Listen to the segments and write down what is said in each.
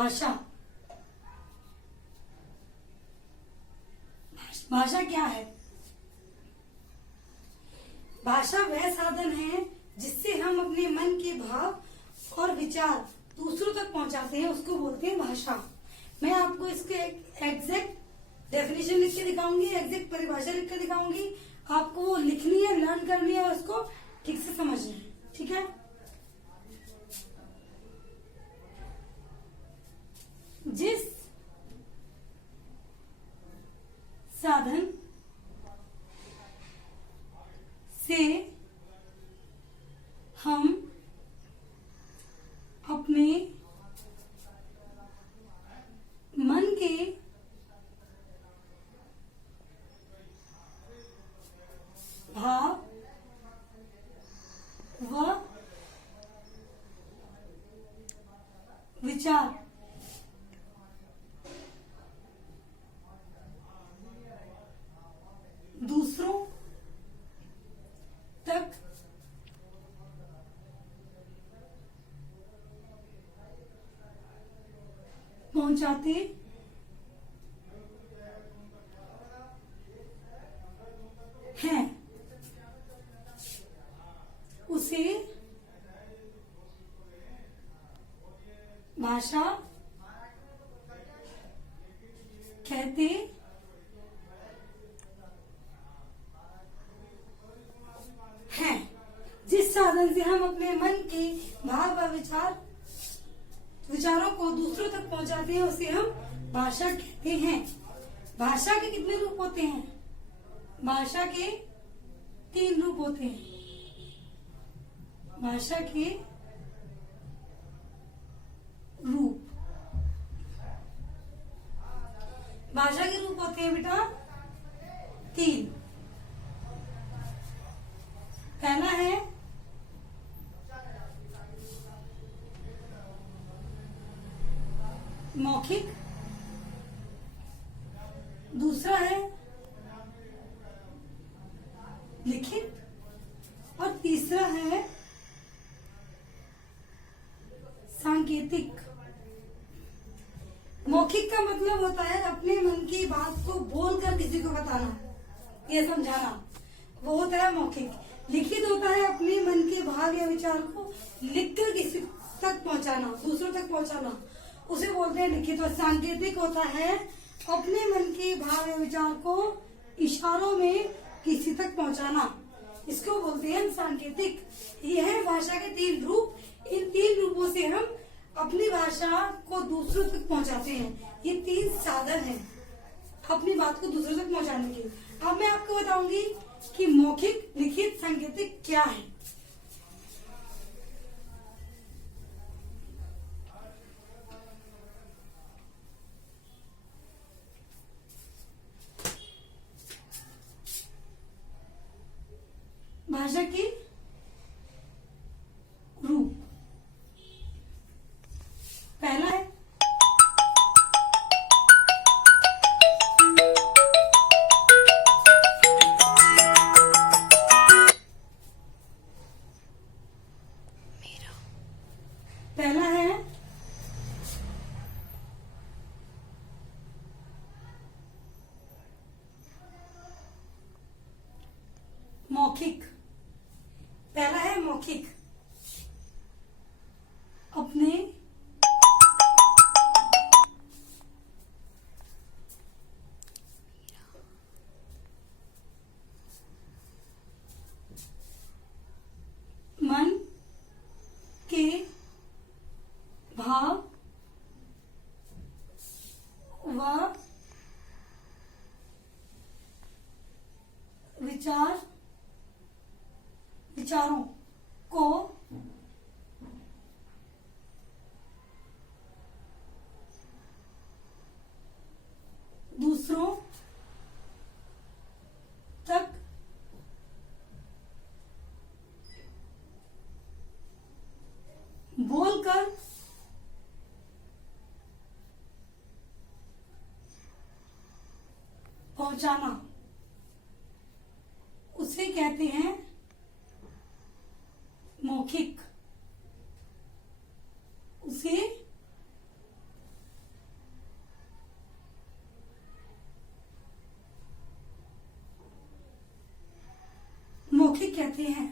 भाषा। भाषा क्या है? भाषा वह साधन है जिससे हम अपने मन के भाव और विचार दूसरों तक पहुंचाते हैं, उसको बोलते हैं भाषा। मैं आपको इसके एग्जैक्ट डेफिनेशन लिख के दिखाऊंगी, एग्जैक्ट परिभाषा लिख के दिखाऊंगी। आपको वो लिखनी है, लर्न करनी है और उसको ठीक से समझना है। ठीक है? जिस साधन से हम अपने मन के भाव व विचार दूसरों तक पहुंचाते हैं, उसे भाषा कहते हैं। जिस साधन से हम अपने मन के भाव व विचारों को दूसरों तक पहुंचाते हैं, उसे हम भाषा कहते हैं। भाषा के कितने रूप होते हैं? भाषा के 3 रूप होते हैं। भाषा के रूप, भाषा के रूप होते हैं बेटा 3। पहला है मौखिक, दूसरा है लिखित और तीसरा है सांकेतिक। मौखिक का मतलब होता है अपने मन की बात को बोलकर किसी को बताना, ये समझाना, वो होता है मौखिक। लिखित होता है अपने मन के भाव या विचार को लिखकर किसी तक पहुंचाना, दूसरों तक पहुंचाना, उसे बोलते हैं लिखित। और सांकेतिक होता है अपने मन के भाव या विचार को इशारों में किसी तक पहुंचाना, इसको बोलते हैं सांकेतिक। ये है भाषा के 3 रूप। इन 3 रूपों से हम अपनी भाषा को दूसरों तक पहुंचाते हैं। ये 3 साधन हैं अपनी बात को दूसरों तक पहुंचाने के। अब मैं आपको बताऊंगी कि मौखिक, लिखित, सांकेतिक क्या है। भाषा के रूप, पहला है मौखिक। पहला है मौखिक, अपने मन के भाव व विचारों को दूसरों तक बोलकर पहुंचाना, उसे कहते हैं मौखिक। उसे मौखिक कहते हैं।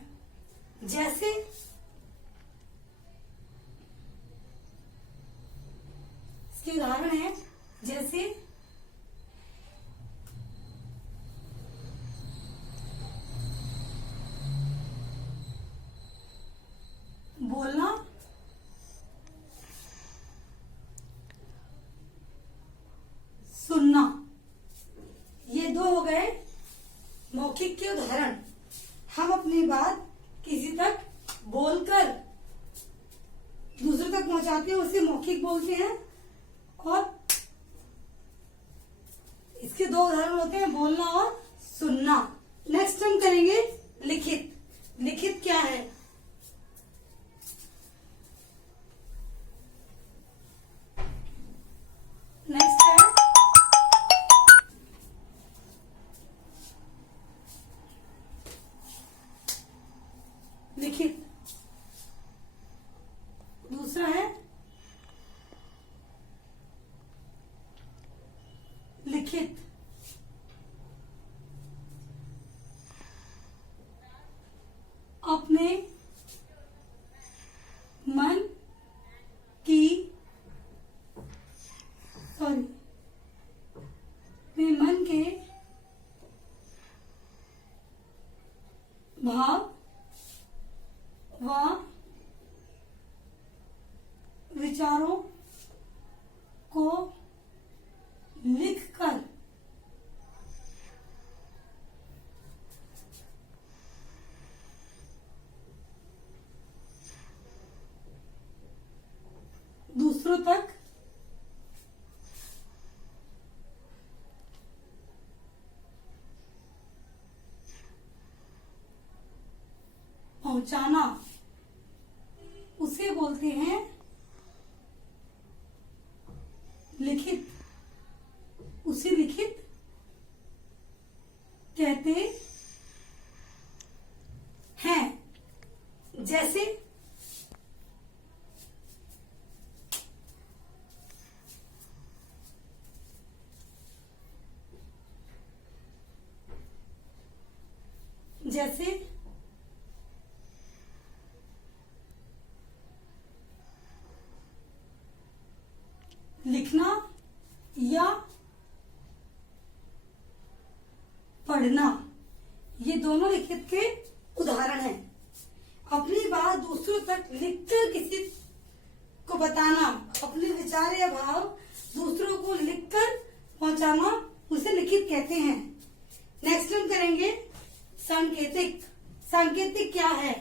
जैसे इसके उदाहरण है, जैसे बोलना, सुनना। ये दो हो गए मौखिक के उदाहरण। हम अपनी बात किसी तक बोलकर दूसरे तक पहुंचाते हैं, उसे मौखिक बोलते हैं। और इसके दो उदाहरण होते हैं, बोलना और सुनना। नेक्स्ट हम करेंगे लिखित। लिखित क्या है? नेक्स्ट है लिखित। दूसरा है लिखित। अपने मन की अपने मन के भाव व विचारों को लिखकर दूसरों तक पहुंचाना, उसे बोलते हैं लिखित। उसे लिखित कहते हैं। जैसे जैसे लिखना या पढ़ना, ये दोनों लिखित के उदाहरण हैं। अपनी बात दूसरों तक लिखकर किसी को बताना, अपने विचार या भाव दूसरों को लिखकर पहुंचाना, उसे लिखित कहते हैं। नेक्स्ट हम करेंगे सांकेतिक। सांकेतिक क्या है?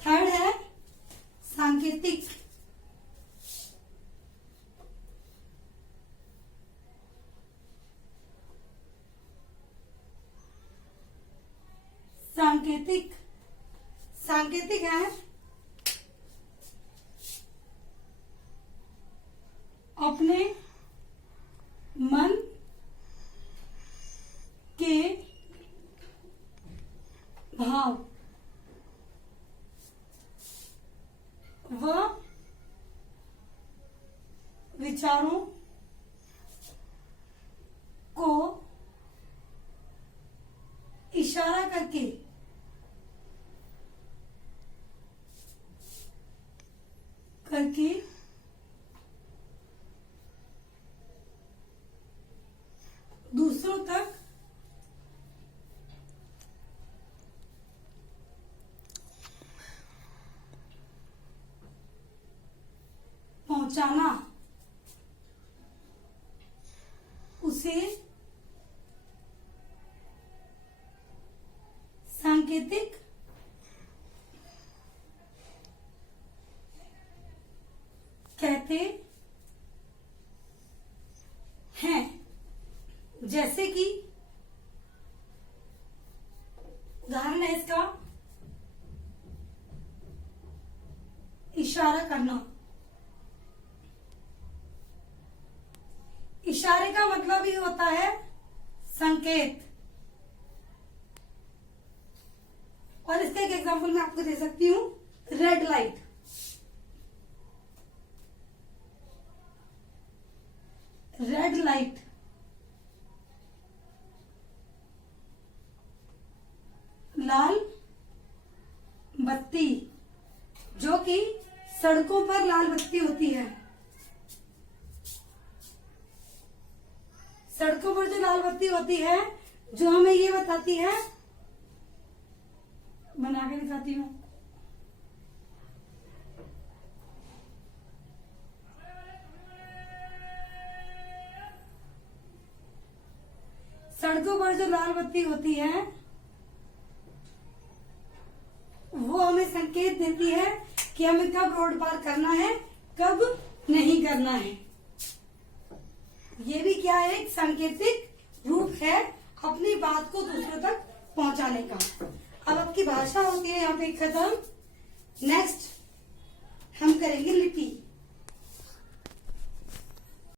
थर्ड है सांकेतिक। सांकेतिक सांकेतिक है अपने मन के भाव व विचारों को इशारा करके दूसरों तक पहुंचाना, उसे सांकेतिक कहते हैं। जैसे कि उदाहरण है इसका इशारा करना। इशारे का मतलब ही होता है संकेत। और इसका एक एग्जांपल मैं आपको दे सकती हूं, रेड लाइट। रेड लाइट लाल बत्ती, जो कि सड़कों पर लाल बत्ती होती है, सड़कों पर जो लाल बत्ती होती है, जो हमें ये बताती है, बना के दिखाती हूँ, सड़कों पर जो लाल बत्ती होती है वो हमें संकेत देती है कि हमें कब रोड पार करना है, कब नहीं करना है। ये भी क्या है, एक सांकेतिक रूप है अपनी बात को दूसरों तक पहुंचाने का। अब आपकी भाषा होती है यहाँ पे खत्म। नेक्स्ट